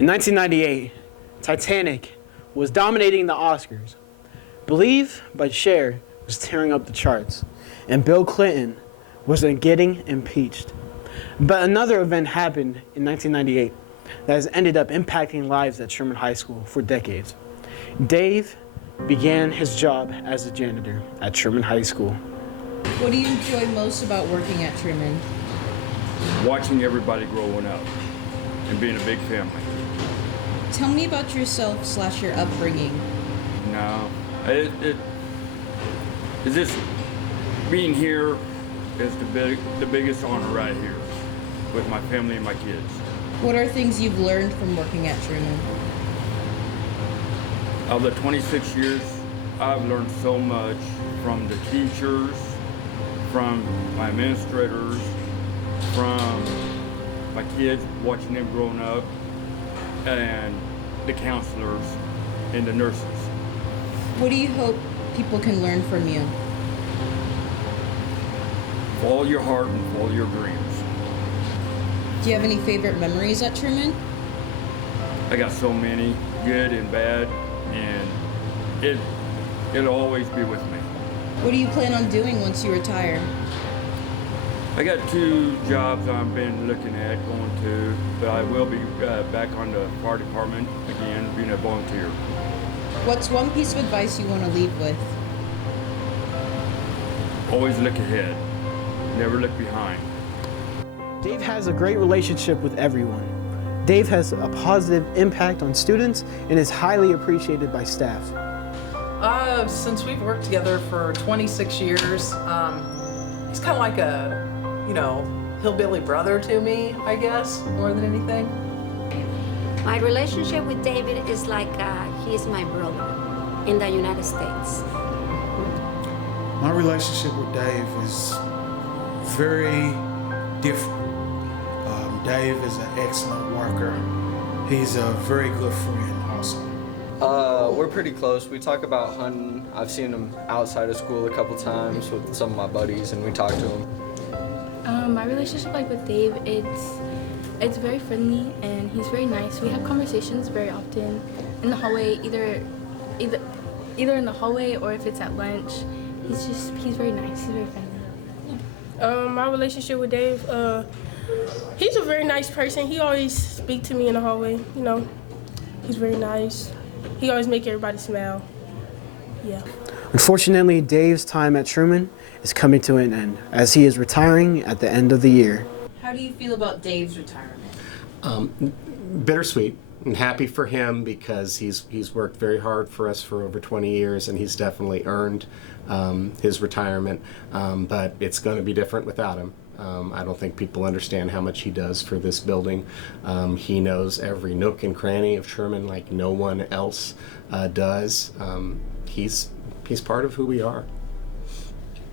In 1998, Titanic was dominating the Oscars. Believe by Cher was tearing up the charts, and Bill Clinton was getting impeached. But another event happened in 1998 that has ended up impacting lives at Truman High School for decades. Dave began his job as a janitor at Truman High School. What do you enjoy most about working at Truman? Watching everybody growing up and being a big family. Tell me about yourself / your upbringing. No, it's just being here is the biggest honor right here with my family and my kids. What are things you've learned from working at Truman? Of the 26 years, I've learned so much from the teachers, from my administrators, from my kids, watching them growing up, and the counselors and the nurses. What do you hope people can learn from you? Follow your heart and follow your dreams. Do you have any favorite memories at Truman? I got so many, good and bad, and it'll always be with me. What do you plan on doing once you retire? I got 2 jobs I've been looking at going to, but I will be back on the fire department again, being a volunteer. What's one piece of advice you want to leave with? Always look ahead, never look behind. Dave has a great relationship with everyone. Dave has a positive impact on students and is highly appreciated by staff. Since we've worked together for 26 years, he's kind of like a, hillbilly brother to me, I guess, more than anything. My relationship with David is like he's my brother in the United States. My relationship with Dave is very different. Dave is an excellent worker. He's a very good friend also. We're pretty close. We talk about hunting. I've seen him outside of school a couple times with some of my buddies, and we talk to him. My relationship with Dave, it's very friendly and he's very nice. We have conversations very often in the hallway, either in the hallway or if it's at lunch. He's very nice. He's very friendly. My relationship with Dave, he's a very nice person. He always speaks to me in the hallway. He's very nice. He always makes everybody smile. Yeah. Unfortunately, Dave's time at Truman is coming to an end as he is retiring at the end of the year. How do you feel about Dave's retirement? Bittersweet and happy for him because he's worked very hard for us for over 20 years and he's definitely earned his retirement, but it's going to be different without him. I don't think people understand how much he does for this building. He knows every nook and cranny of Truman like no one else does. He's part of who we are.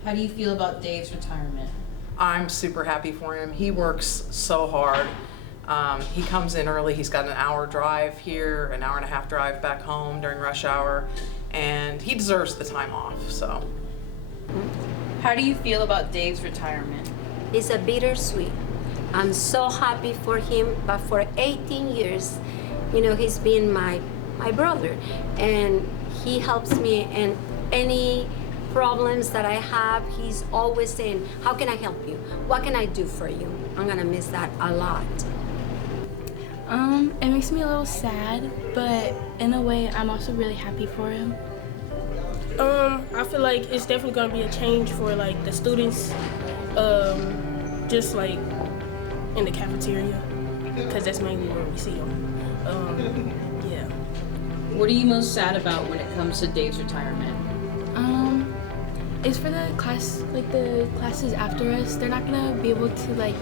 How do you feel about Dave's retirement? I'm super happy for him. He works so hard. He comes in early. He's got an hour drive here, an hour and a half drive back home during rush hour, and he deserves the time off, so. How do you feel about Dave's retirement? It's a bittersweet. I'm so happy for him, but for 18 years, he's been my brother, and he helps me in any problems that I have. He's always saying, how can I help you? What can I do for you? I'm gonna miss that a lot. It makes me a little sad, but in a way, I'm also really happy for him. I feel like it's definitely gonna be a change for the students, just in the cafeteria, because that's mainly where we see them. Yeah. What are you most sad about when it comes to Dave's retirement? It's for the class, the classes after us. They're not gonna be able to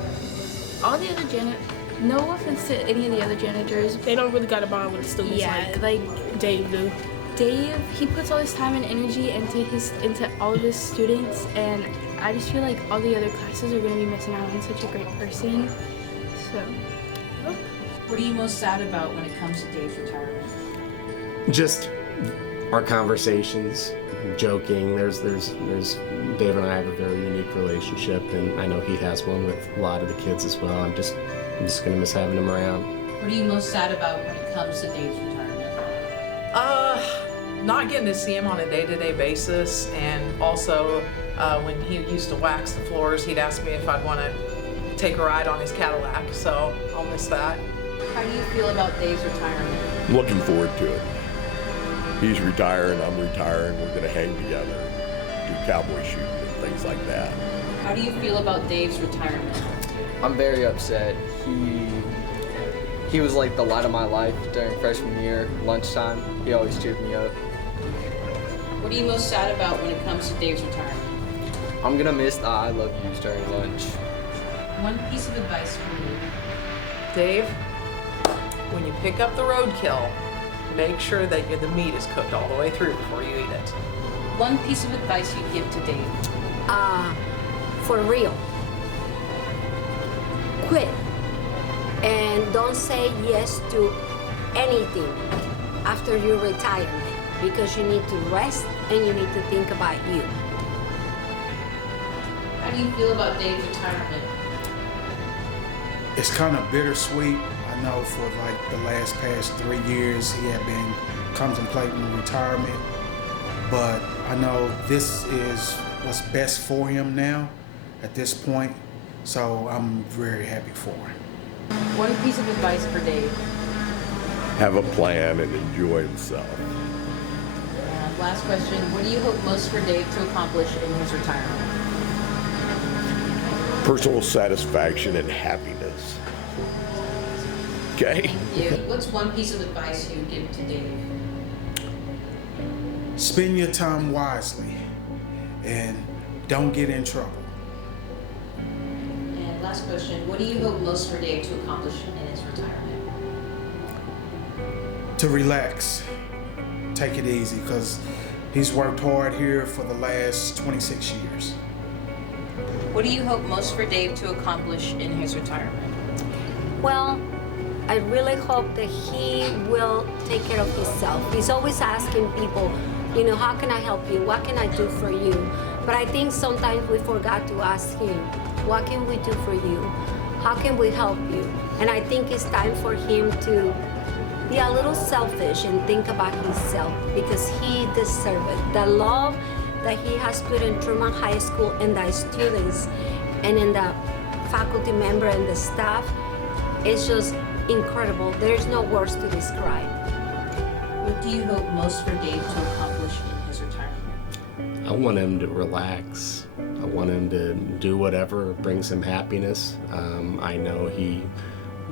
all the other no offense to any of the other janitors. They don't really got a bond with the students like Dave do. Dave, he puts all his time and energy into all of his students, and I just feel like all the other classes are gonna be missing out on such a great person. So. What are you most sad about when it comes to Dave's retirement? Just our conversations, joking. There's Dave and I have a very unique relationship, and I know he has one with a lot of the kids as well. I'm just gonna miss having him around. What are you most sad about when it comes to Dave's retirement? Not getting to see him on a day-to-day basis, and also when he used to wax the floors, he'd ask me if I'd want to take a ride on his Cadillac, so I'll miss that. How do you feel about Dave's retirement? Looking forward to it. He's retiring, I'm retiring, we're gonna hang together, do cowboy shooting and things like that. How do you feel about Dave's retirement? I'm very upset. He was like the light of my life during freshman year, lunchtime. He always cheered me up. What are you most sad about when it comes to Dave's retirement? I'm gonna miss the I love yous during lunch. One piece of advice for you. Dave, when you pick up the roadkill, make sure that the meat is cooked all the way through before you eat it. One piece of advice you'd give to Dave. For real. Quit. And don't say yes to anything after your retirement, because you need to rest and you need to think about you. How do you feel about Dave's retirement? It's kind of bittersweet. I know for like the past 3 years he had been contemplating retirement, but I know this is what's best for him now at this point, so I'm very happy for him. One piece of advice for Dave. Have a plan and enjoy himself. Last question. What do you hope most for Dave to accomplish in his retirement? Personal satisfaction and happiness. Okay? What's one piece of advice you'd give to Dave? Spend your time wisely and don't get in trouble. And last question. What do you hope most for Dave to accomplish in his retirement? To relax, take it easy, because he's worked hard here for the last 26 years. What do you hope most for Dave to accomplish in his retirement? Well, I really hope that he will take care of himself. He's always asking people, how can I help you? What can I do for you? But I think sometimes we forgot to ask him, what can we do for you? How can we help you? And I think it's time for him to be a little selfish and think about himself, because he deserves it. The love that he has put in Truman High School and the students and in the faculty member and the staff is just incredible. There's no words to describe. What do you hope most for Dave to accomplish in his retirement? I want him to relax. I want him to do whatever brings him happiness. I know he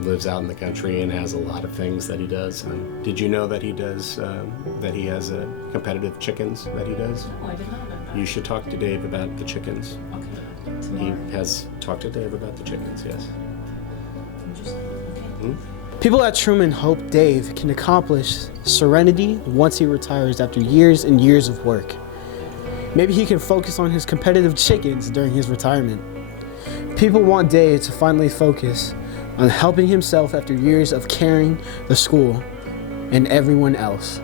lives out in the country and has a lot of things that he does. Did you know that he does, that he has competitive chickens that he does? Oh, I did not know that. You should talk to Dave about the chickens. Okay. He has talked to Dave about the chickens, yes. Interesting. Okay. People at Truman hope Dave can accomplish serenity once he retires after years and years of work. Maybe he can focus on his competitive chickens during his retirement. People want Dave to finally focus on helping himself after years of carrying the school and everyone else.